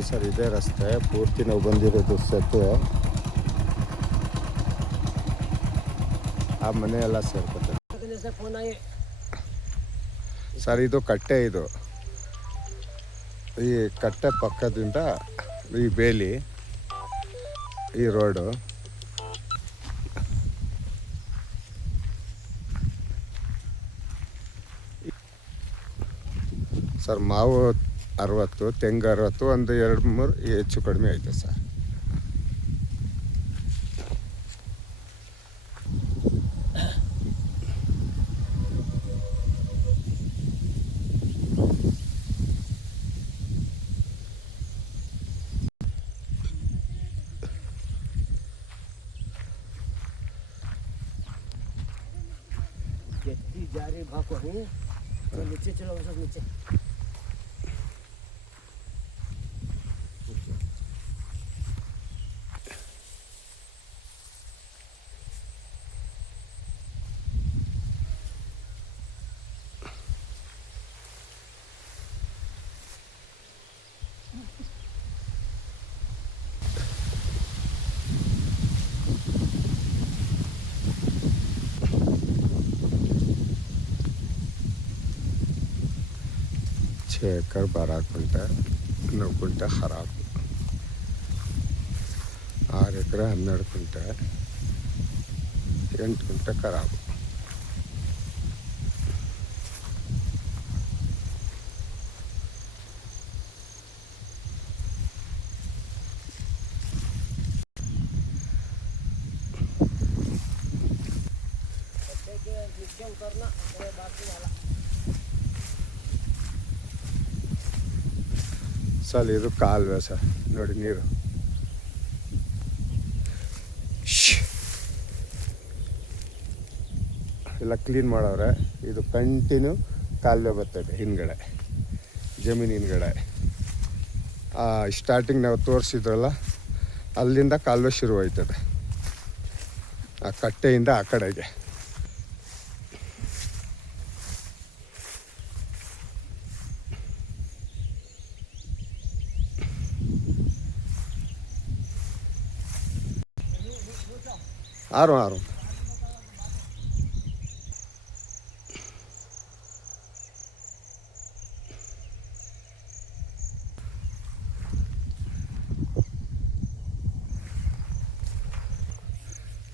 ನೋಡಿ ಸರ್, ಇದೇ ರಸ್ತೆ ಪೂರ್ತಿ ನಾವು ಬಂದಿರೋದು ಸೇತುವೆ. ಆ ಮನೆ ಎಲ್ಲ ಸೇರ್ಕೊತಾರೆ ಸರ್. ಇದು ಕಟ್ಟೆ, ಇದು ಈ ಕಟ್ಟೆ ಪಕ್ಕದಿಂದ ಈ ಬೇಲಿ, ಈ ರೋಡು. ಸರ್ ಮಾವು 60, ತೆಂಗು 60, ಒಂದು 2-3 ಹೆಚ್ಚು ಕಡಿಮೆ ಐತೆ ಸರ್. जारी भागो है तो नीचे चलो, सब नीचे एकड़ 12 क्विंटल, 9 क्विंटल खराब, 6 ಎಕರೆ 12 ಕ್ವಿಂಟಲ್, 8 ಕ್ವಿಂಟಲ್ ಖರಾಬು. ಸರ್ ಇದು ಕಾಲುವೆ ಸರ್, ನೋಡಿ ನೀರು ಎಲ್ಲ ಕ್ಲೀನ್ ಮಾಡವ್ರೆ. ಇದು ಕಂಟಿನ್ಯೂ ಕಾಲುವೆ ಬರ್ತದೆ ಹಿಂದ್ಗಡೆ, ಜಮೀನು ಹಿಂದ್ಗಡೆ. ಸ್ಟಾರ್ಟಿಂಗ್ ನಾವು ತೋರಿಸಿದ್ರಲ್ಲ, ಅಲ್ಲಿಂದ ಕಾಲುವೆ ಶುರುವಾಯ್ತದೆ, ಆ ಕಟ್ಟೆಯಿಂದ ಆ ಕಡೆಗೆ. ಆರು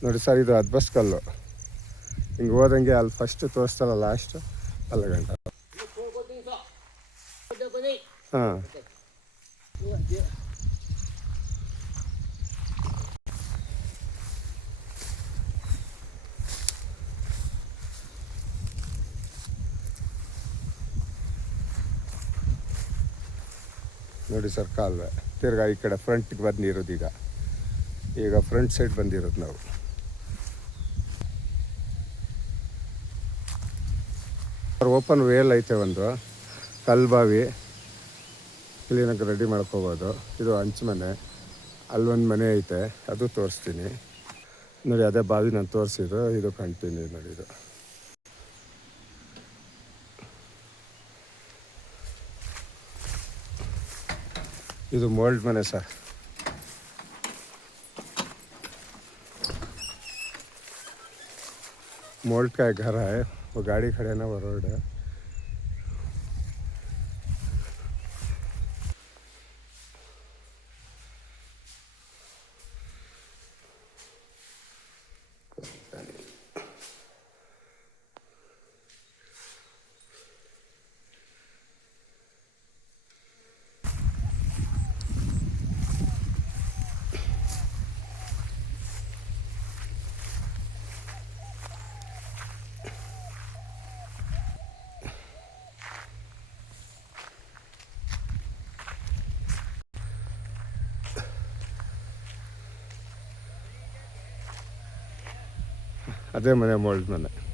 ನೋಡಿ ಸರ್, ಇದು ಅದ್ಬಸ್ ಕಲ್ಲು. ಹಿಂಗೆ ಹೋದಂಗೆ ಅಲ್ಲಿ ಫಸ್ಟ್ ತೋರಿಸ್ತಲ್ಲ, ಲಾಸ್ಟ್ ಅಲ್ಲಿ ಗಂಟ. ಹಾಂ, ನೋಡಿ ಸರ್ ಕಾಲುವೆ. ತಿರ್ಗಾ ಈ ಕಡೆ ಫ್ರಂಟಿಗೆ ಬಂದಿರೋದು, ಈಗ ಫ್ರಂಟ್ ಸೈಡ್ ಬಂದಿರೋದು ನಾವು. ಓಪನ್ ವೇಲ್ ಐತೆ, ಒಂದು ಕಲ್ಬಾವಿ, ಕ್ಲೀನಾಗಿ ರೆಡಿ ಮಾಡ್ಕೋಬೋದು. ಇದು ಹಂಚು ಮನೆ, ಅಲ್ಲೊಂದು ಮನೆ ಐತೆ, ಅದು ತೋರಿಸ್ತೀನಿ ನೋಡಿ. ಅದೇ ಬಾವಿ ನಾನು ತೋರಿಸಿದ್ದು, ಇದು ಕಂಟಿನ್ಯೂ ನೋಡಿ. ಇದು मोल्ड मने सर, मोल्ड का एक घर है, वो गाड़ी खड़े ना, वो रोड है. ಅದೇ ಮನೆ मोल्ड मने.